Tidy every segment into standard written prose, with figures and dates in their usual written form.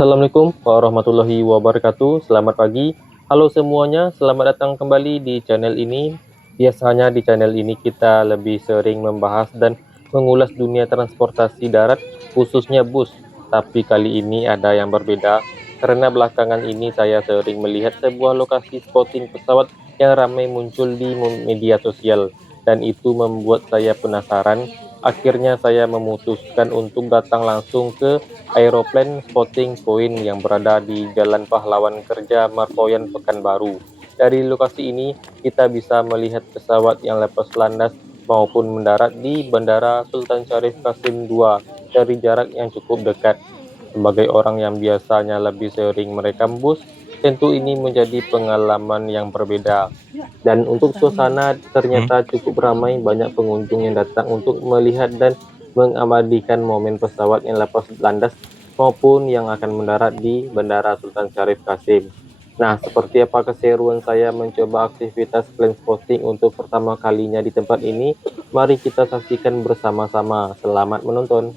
Assalamualaikum warahmatullahi wabarakatuh. Selamat pagi. Halo semuanya, selamat datang kembali di channel ini. Biasanya di channel ini kita lebih sering membahas dan mengulas dunia transportasi darat, khususnya bus. Tapi kali ini ada yang berbeda, karena belakangan ini saya sering melihat sebuah lokasi spotting pesawat yang ramai muncul di media sosial. Dan itu membuat saya penasaran. Akhirnya saya memutuskan untuk datang langsung ke Aeroplane Spotting Point yang berada di Jalan Pahlawan Kerja, Marpoyan, Pekanbaru. Dari lokasi ini, kita bisa melihat pesawat yang lepas landas maupun mendarat di Bandara Sultan Syarif Kasim II dari jarak yang cukup dekat. Sebagai orang yang biasanya lebih sering merekam bus, tentu ini menjadi pengalaman yang berbeda. Dan untuk suasana ternyata cukup ramai, banyak pengunjung yang datang untuk melihat dan mengabadikan momen pesawat yang lepas landas maupun yang akan mendarat di Bandara Sultan Syarif Kasim. Nah, seperti apa keseruan saya mencoba aktivitas plane spotting untuk pertama kalinya di tempat ini? Mari kita saksikan bersama-sama. Selamat menonton.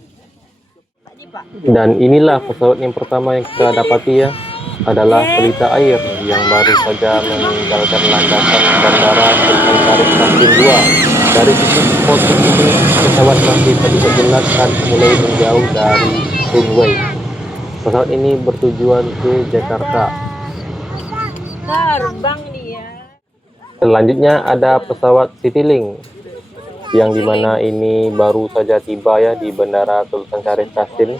Dan inilah pesawat yang pertama yang kita dapati ya, adalah Pelita Air yang baru saja meninggalkan landasan Bandara Sultan Syarif Kasim II. Dari titik spotting ini, pesawat masih terlihat jelas saat mulai menjauh dari runway. Pesawat ini bertujuan ke Jakarta. Terbang dia. Selanjutnya ada pesawat Citylink, yang dimana ini baru saja tiba ya di Bandara Sultan Syarif Kasim.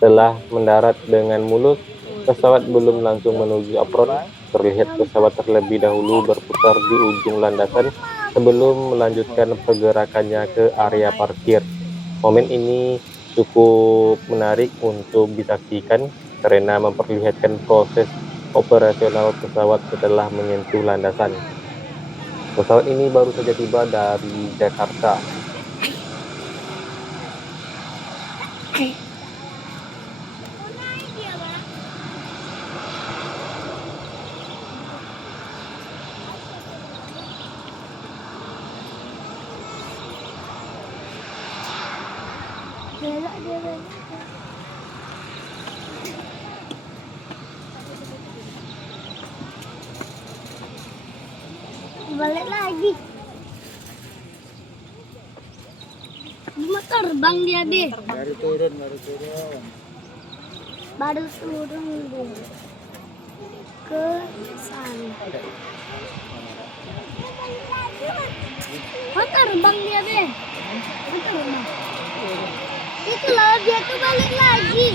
Setelah mendarat dengan mulus, pesawat belum langsung menuju apron. Terlihat pesawat terlebih dahulu berputar di ujung landasan sebelum melanjutkan pergerakannya ke area parkir. Momen ini cukup menarik untuk disaksikan karena memperlihatkan proses operasional pesawat setelah menyentuh landasan. Pesawat ini baru saja tiba dari Jakarta. Balik lagi. Cuma terbang dia, Be. Baru turun. Baru turun dulu. Ke sana. Oh, terbang dia, Be. Oh, terbang. Itu loh, dia tuh balik lagi.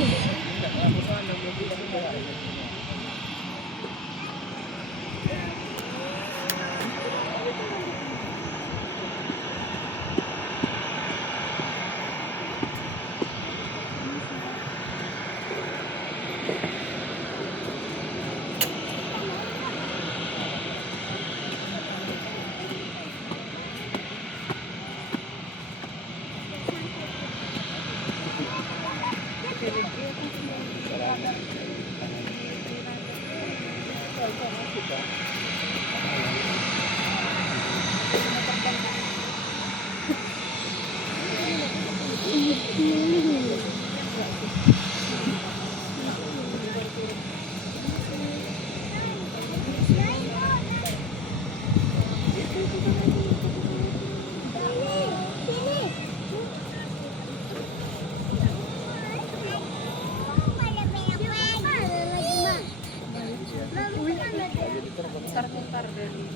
Putar dari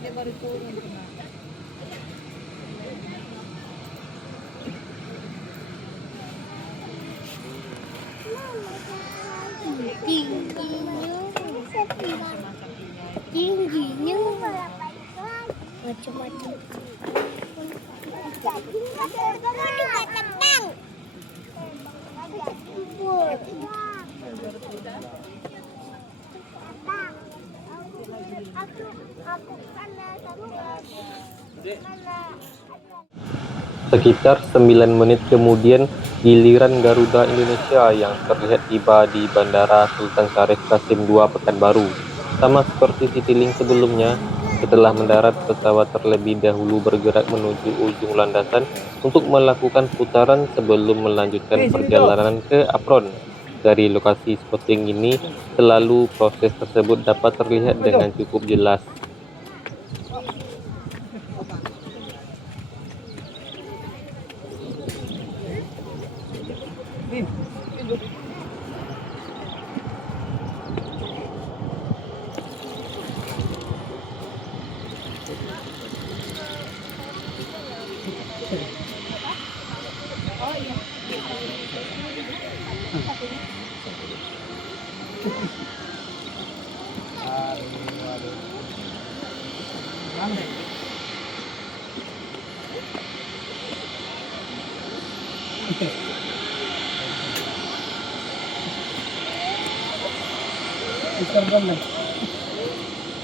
dia baru turun. Tingginya macam-macam. Sekitar 9 menit kemudian, giliran Garuda Indonesia yang terlihat tiba di Bandara Sultan Syarif Kasim II Pekanbaru. Sama seperti Citylink sebelumnya, setelah mendarat, pesawat terlebih dahulu bergerak menuju ujung landasan untuk melakukan putaran sebelum melanjutkan perjalanan ke apron. dari lokasi spotting ini, selalu proses tersebut dapat terlihat dengan cukup jelas.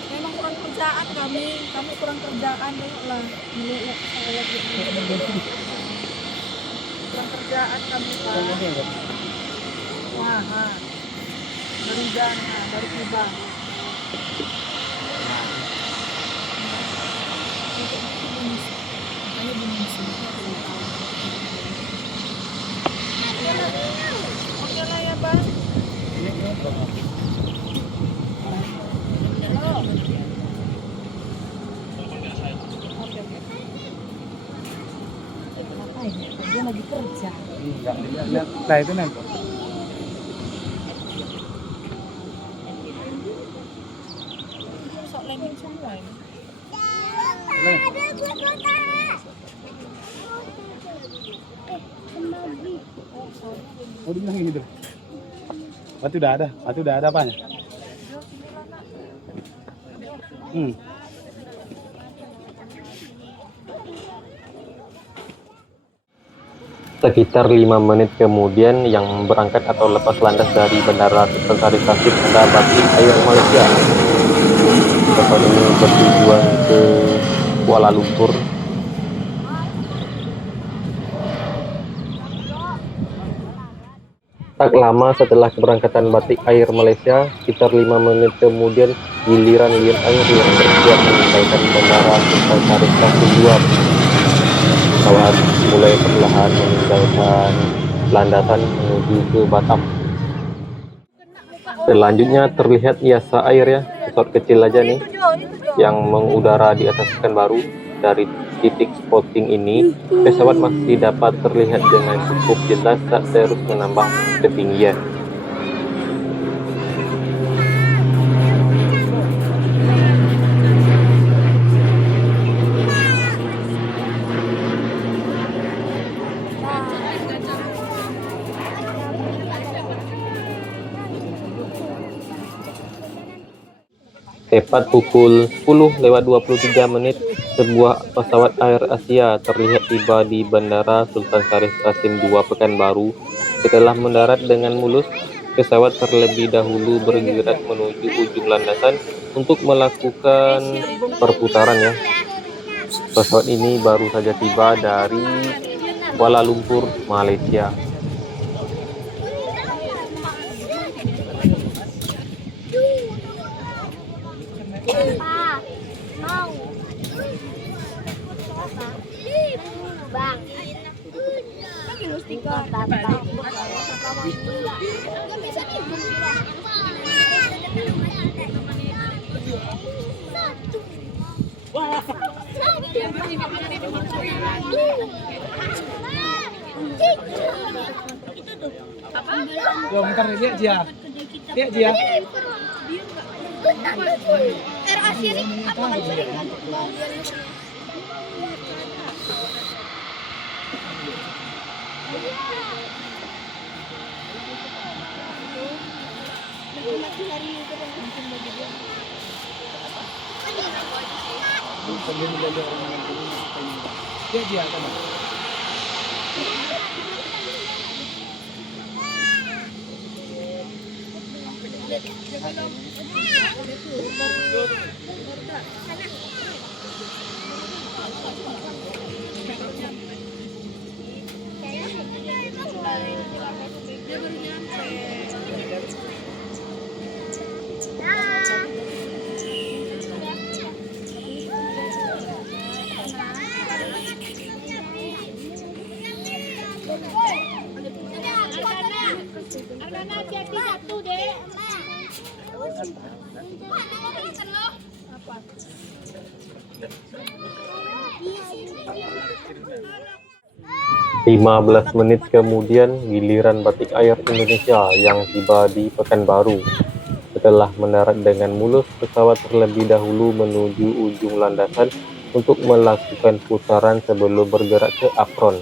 Memang kurang kerjaan kami kurang kerjaan lah. Kurang kerjaan kami Pak. Wah, baru dana, baru tiba. Oke lah ya Bang. Dia lagi kerja. Nah itu nanti. Sok lengket semua ini. Oh dia bilang gitu. Batu udah ada apanya? Sekitar 5 menit kemudian, yang berangkat atau lepas landas dari Bandara Sultan Syarif Kasim pada Batik Air Malaysia. Pesawat ini bertujuan ke Kuala Lumpur. Tak lama setelah keberangkatan Batik Air Malaysia, sekitar 5 menit kemudian, giliran Lion Air yang bersiap meninggalkan Bandara Sultan Syarif Kasim II. Pesawat mulai perlahan meninggalkan landasan menuju ke Batam. Selanjutnya terlihat Yasa Air ya, pesawat kecil aja nih yang mengudara di atas Pekanbaru. Dari titik spotting ini, pesawat masih dapat terlihat dengan cukup jelas saat terus menambah ketinggian. Tepat pukul 10:23, sebuah pesawat Air Asia terlihat tiba di Bandara Sultan Syarif Kasim II Pekanbaru. Setelah mendarat dengan mulus, pesawat terlebih dahulu bergerak menuju ujung landasan untuk melakukan perputaran ya. Pesawat ini baru saja tiba dari Kuala Lumpur, Malaysia. Bentar lihat Jia. Lihat Jia. Air Asia ini apa kan sering kan? Lihat Jia kan. Lima belas menit kemudian, giliran batik air Indonesia yang tiba di Pekanbaru. Setelah mendarat dengan mulus, pesawat terlebih dahulu menuju ujung landasan untuk melakukan putaran sebelum bergerak ke apron.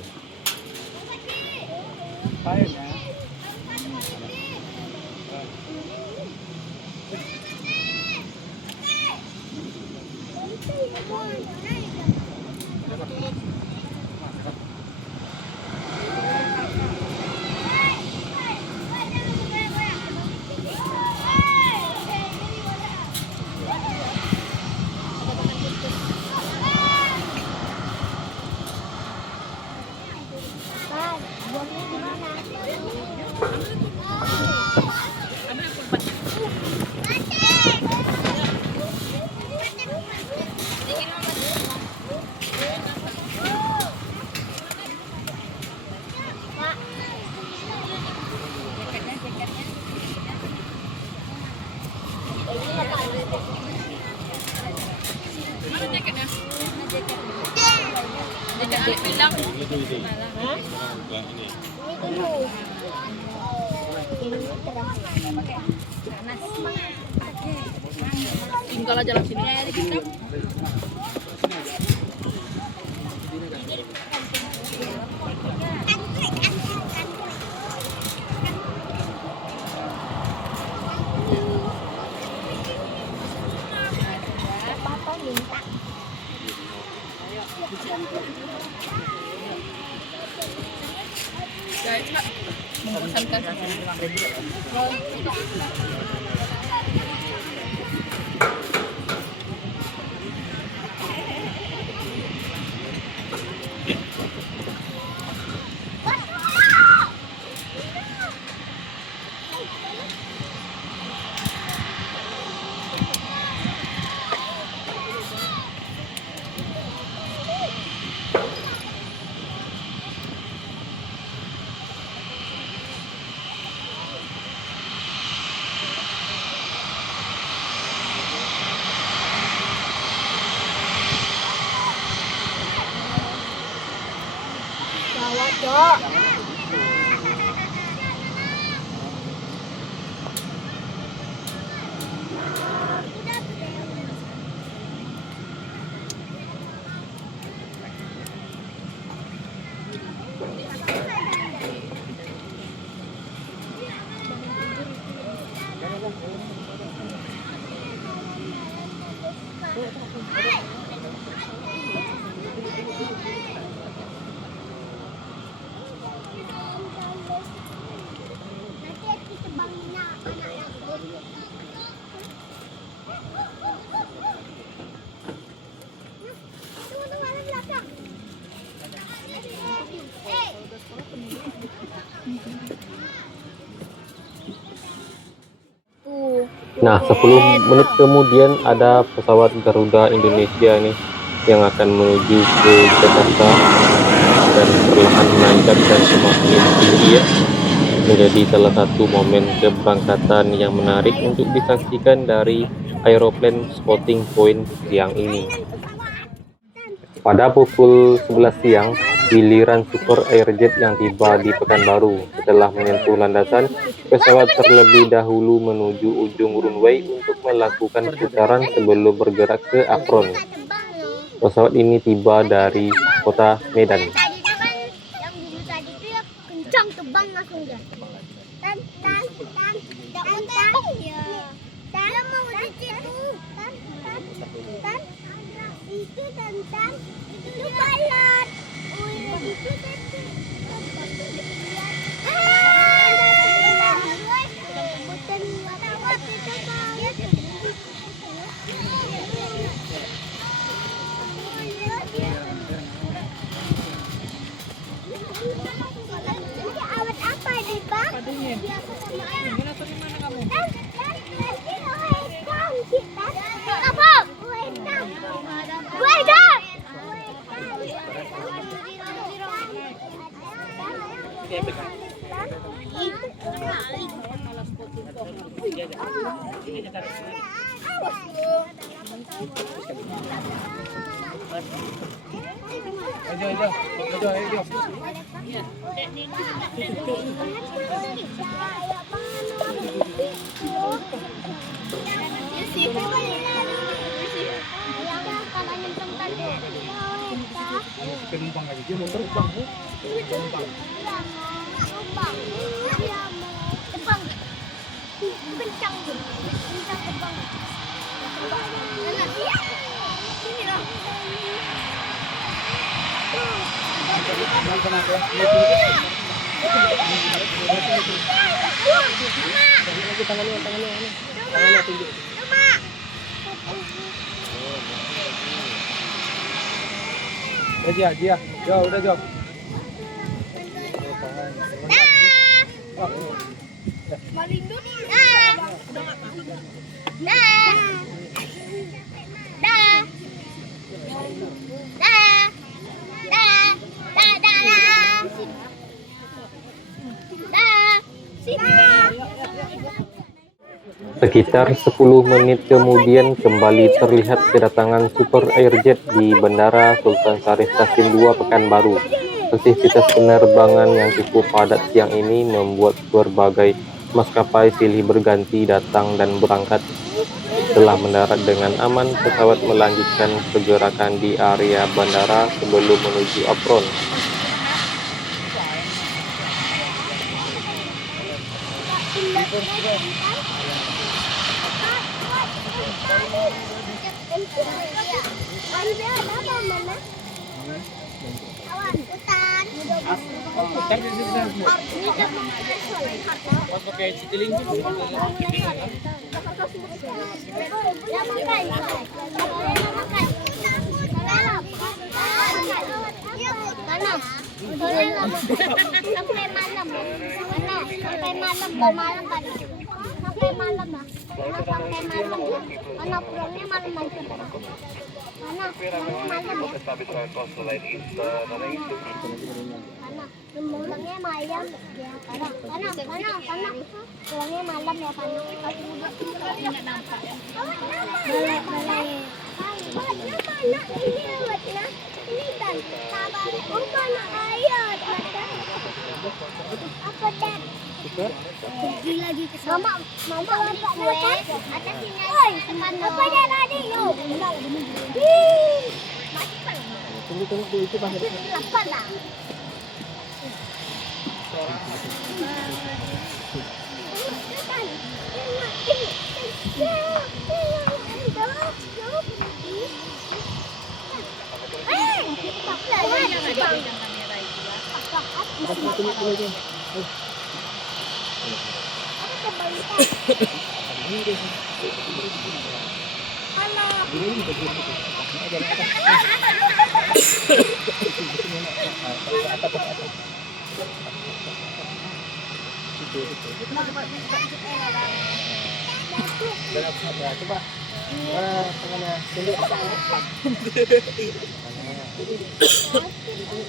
Tinggal aja lang sini. Nah, 10 menit kemudian ada pesawat Garuda Indonesia nih yang akan menuju ke Jakarta dan perlahan menanjak dan semakin tinggi ya. Menjadi salah satu momen keberangkatan yang menarik untuk disaksikan dari aeroplane spotting point siang ini. Pada pukul 11 siang, giliran Super Airjet yang tiba di Pekanbaru. Setelah menyentuh landasan, pesawat terlebih dahulu menuju ujung runway untuk melakukan putaran sebelum bergerak ke apron. Pesawat ini tiba dari kota Medan. Kencang terbang langsung dia. Dia mau di situ. Itu tentang itu balon. Oh iya itu awet apa nih Bang? Gimana tuh di mana kamu? Penumpang lagi, dia mau terbang. Kencang terbang. Sini dong. Udah Jia, Jo, udah Jo. Malindu nih. Sekitar 10 menit kemudian kembali terlihat kedatangan Super Airjet di Bandara Sultan Syarif Qasim II Pekanbaru. Aktivitas penerbangan yang cukup padat siang ini membuat berbagai maskapai silih berganti datang dan berangkat. Setelah mendarat dengan aman, pesawat melanjutkan pergerakan di area bandara sebelum menuju apron. Sampai malam. Mana? Sampai malam, malam tadi. Sampai malam lah. Sampai malam ya. Mana pulangnya malam aja. Mana? Malam ya. Mana? Pulangnya malam ya. Mana? Pulangnya malam ya, Pana. Enggak nampak ya. Balai. Ini kan sabar. Oh, mana ayat? Apa dat? Pergi lagi ke sana. Mama beli kue. Atas sini. Oi, apa dia tadi? Yo. Tunggu itu Bang. Apa lah? Coba. Tangannya tunduk.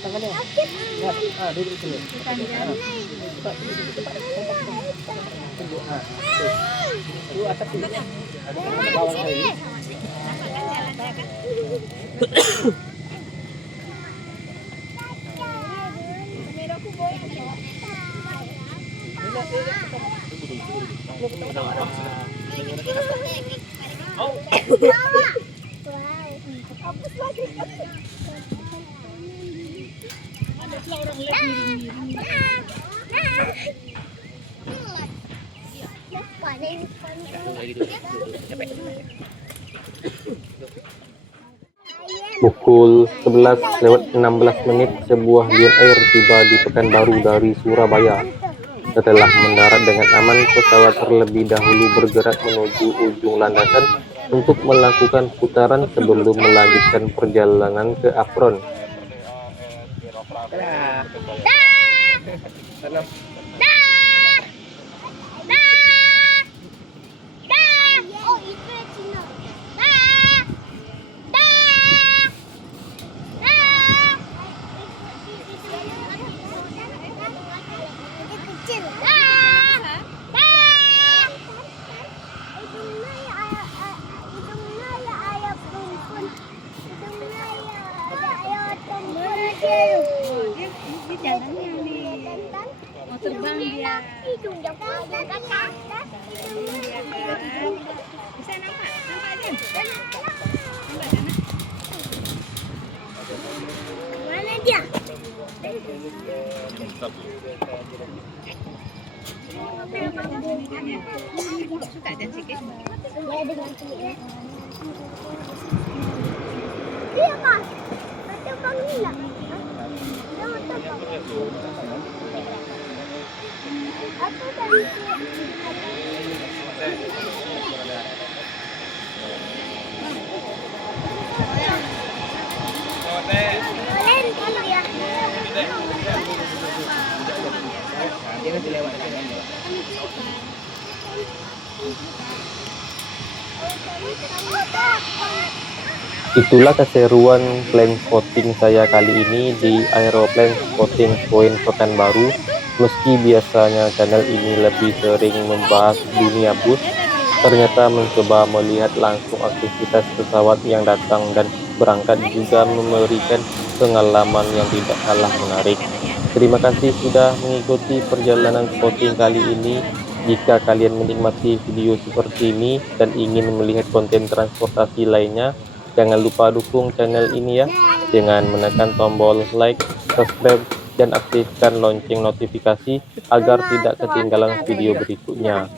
Tangannya. Ya, duduk dulu. Tunduk. Lu atas sini. Ada bawah lagi. Pukul 11:16 sebuah Lion Air tiba di Pekanbaru dari Surabaya. Setelah mendarat dengan aman, pesawat terlebih dahulu bergerak menuju ujung landasan untuk melakukan putaran sebelum melanjutkan perjalanan ke apron. Suka dan sikit. Ya dengan ciliknya. Iya kak. Ada bang Nila. Aku tadi. Kalian dulu ya. Itulah keseruan plane spotting saya kali ini di Aeroplane Spotting Point Pekanbaru. Meski biasanya channel ini lebih sering membahas dunia bus, ternyata mencoba melihat langsung aktivitas pesawat yang datang dan berangkat juga memberikan pengalaman yang tidak kalah menarik. Terima kasih sudah mengikuti perjalanan spotting kali ini. Jika kalian menikmati video seperti ini dan ingin melihat konten transportasi lainnya, jangan lupa dukung channel ini ya, dengan menekan tombol like, subscribe, dan aktifkan lonceng notifikasi agar tidak ketinggalan video berikutnya.